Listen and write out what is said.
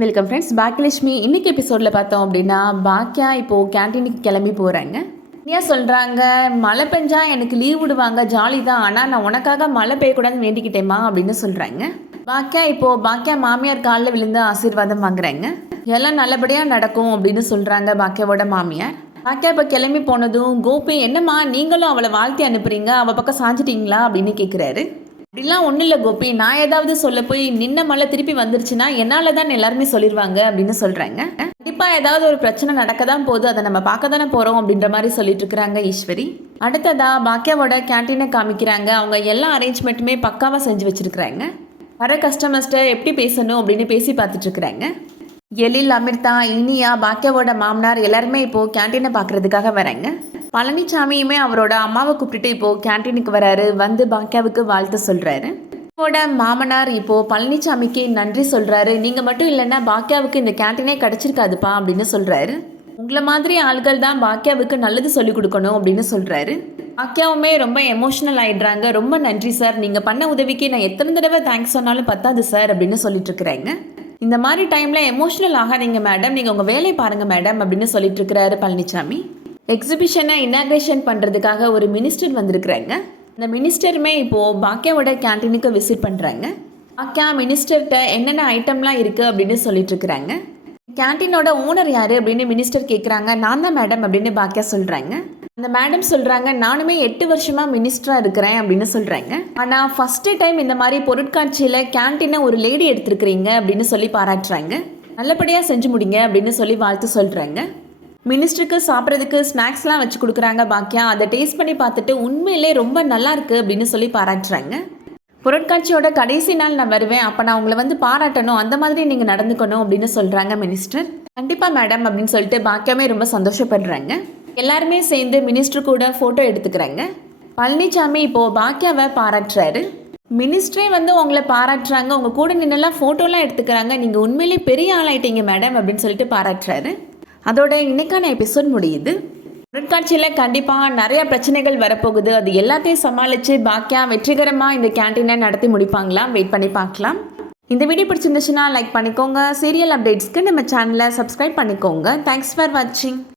Welcome friends. Baakiyalakshmi இன்னைக்கு எபிசோடில் பார்த்தோம் அப்படின்னா, பாக்கியா இப்போது கேன்டீனுக்கு கிளம்பி போகிறாங்க. ஏன் சொல்கிறாங்க, மழை பெஞ்சா எனக்கு லீவ் விடுவாங்க, ஜாலி தான், ஆனால் நான் உனக்காக மழை பெய்யக்கூடாதுன்னு வேண்டிக்கிட்டேம்மா அப்படின்னு சொல்கிறாங்க. பாக்கியா மாமியார் காலில் விழுந்து ஆசீர்வாதம் வாங்குறாங்க. எல்லாம் நல்லபடியாக நடக்கும் அப்படின்னு சொல்கிறாங்க பாக்கியாவோட மாமியார். பாக்கியா இப்போ கிளம்பி போனதும் கோபி, என்னம்மா நீங்களும் அவளை வாழ்த்தி அனுப்புறீங்க, அவள் பக்கம் சாஞ்சிட்டிங்களா அப்படின்னு கேட்குறாரு. அப்படிலாம் ஒன்றும் இல்லை கோபி, நான் ஏதாவது சொல்ல போய் நின்ன மழை திருப்பி வந்துருச்சுன்னா என்னால் தான் எல்லாருமே சொல்லிடுவாங்க அப்படின்னு சொல்கிறாங்க. கண்டிப்பாக ஏதாவது ஒரு பிரச்சனை நடக்க தான் போகுது, அதை நம்ம பார்க்க தானே போகிறோம் அப்படின்ற மாதிரி சொல்லிட்டு இருக்கிறாங்க ஈஸ்வரி. அடுத்ததாக பாக்கியாவோட கேன்டீனை காமிக்கிறாங்க. அவங்க எல்லா அரேஞ்ச்மெண்ட்டுமே பக்காவாக செஞ்சு வச்சுருக்குறாங்க. வர கஸ்டமர்ஸ்ட்டை எப்படி பேசணும் அப்படின்னு பேசி பார்த்துட்ருக்குறாங்க. எழில், அமிர்தா, இனியா, பாக்கியாவோட மாமனார் எல்லாருமே இப்போது கேன்டீனை பார்க்குறதுக்காக வராங்க. பழனிசாமியுமே அவரோட அம்மாவை கூப்பிட்டுட்டு இப்போது கேன்டீனுக்கு வராரு. வந்து பாக்கியாவுக்கு வாழ்த்து சொல்கிறாரு. அவரோட மாமனார் இப்போது பழனிசாமிக்கு நன்றி சொல்கிறாரு. நீங்கள் மட்டும் இல்லைன்னா பாக்கியாவுக்கு இந்த கேன்டீனே கிடச்சிருக்காதுப்பா அப்படின்னு சொல்கிறாரு. உங்களை மாதிரி ஆள்கள் தான் பாக்கியாவுக்கு நல்லது சொல்லிக் கொடுக்கணும் அப்படின்னு சொல்கிறாரு. பாக்கியாவுமே ரொம்ப எமோஷ்னல் ஆகிடுறாங்க. ரொம்ப நன்றி சார், நீங்கள் பண்ண உதவிக்கு நான் எத்தனை தடவை தேங்க்ஸ் சொன்னாலும் பத்தாது சார் அப்படின்னு சொல்லிட்டு இருக்கிறாங்க. இந்த மாதிரி டைமில் எமோஷ்னல் ஆகாதீங்க மேடம், நீங்கள் உங்கள் வேலையை பாருங்கள் மேடம் அப்படின்னு சொல்லிட்டு இருக்கிறாரு பழனிசாமி. எக்ஸிபிஷனை இனாக்ரேஷன் பண்ணுறதுக்காக ஒரு மினிஸ்டர் வந்திருக்கிறாங்க. அந்த மினிஸ்டருமே இப்போது பாக்கியாவோட கேன்டீனுக்கு விசிட் பண்ணுறாங்க. பாக்கியா மினிஸ்டர்கிட்ட என்னென்ன ஐட்டம்லாம் இருக்குது அப்படின்னு சொல்லிட்டு இருக்கிறாங்க. கேன்டீனோட ஓனர் யார் அப்படின்னு மினிஸ்டர் கேட்குறாங்க. நான் தான் மேடம் அப்படின்னு பாக்கியா சொல்கிறாங்க. அந்த மேடம் சொல்கிறாங்க, நானுமே 8 வருஷமாக மினிஸ்டராக இருக்கிறேன் அப்படின்னு சொல்கிறாங்க. ஆனால் ஃபஸ்ட்டு டைம் இந்த மாதிரி பொருட்காட்சியில் கேன்டீனை ஒரு லேடி எடுத்துருக்கிறீங்க அப்படின்னு சொல்லி பாராட்டுறாங்க. நல்லபடியாக செஞ்சு முடிங்க அப்படின்னு சொல்லி வாழ்த்து சொல்கிறாங்க. மினிஸ்டருக்கு சாப்பிட்றதுக்கு ஸ்நாக்ஸ்லாம் வச்சு கொடுக்குறாங்க பாக்கியா. அதை டேஸ்ட் பண்ணி பார்த்துட்டு உண்மையிலே ரொம்ப நல்லா இருக்குது அப்படின்னு சொல்லி பாராட்டுறாங்க. பொருட்காட்சியோட கடைசி நாள் நான் வருவேன், அப்போ நான் உங்களை வந்து பாராட்டணும், அந்த மாதிரி நீங்கள் நடந்துக்கணும் அப்படின்னு சொல்கிறாங்க மினிஸ்டர். கண்டிப்பாக மேடம் அப்படின்னு சொல்லிட்டு பாக்கியாமே ரொம்ப சந்தோஷப்படுறாங்க. எல்லாருமே சேர்ந்து மினிஸ்டர் கூட ஃபோட்டோ எடுத்துக்கிறாங்க. பழனிசாமி இப்போது பாக்கியாவை பாராட்டுறாரு. மினிஸ்டரே வந்து உங்களை பாராட்டுறாங்க, உங்கள் கூட நின்னெல்லாம் ஃபோட்டோலாம் எடுத்துக்கிறாங்க, நீங்கள் உண்மையிலே பெரிய ஆளாயிட்டீங்க மேடம் அப்படின்னு சொல்லிட்டு பாராட்டுறாரு. அதோட இன்னைக்கான எபிசோட் முடியுது. பொருட்காட்சியில் கண்டிப்பாக நிறையா பிரச்சனைகள் வரப்போகுது. அது எல்லாத்தையும் சமாளித்து பாக்கியா வெற்றிகரமாக இந்த கேன்டீனை நடத்தி முடிப்பாங்களாம். வெயிட் பண்ணி பார்க்கலாம். இந்த வீடியோ பிடிச்சிருந்துச்சுன்னா லைக் பண்ணிக்கோங்க. சீரியல் அப்டேட்ஸ்க்கு நம்ம சேனலை சப்ஸ்கிரைப் பண்ணிக்கோங்க. தேங்க்ஸ் ஃபார் வாட்சிங்.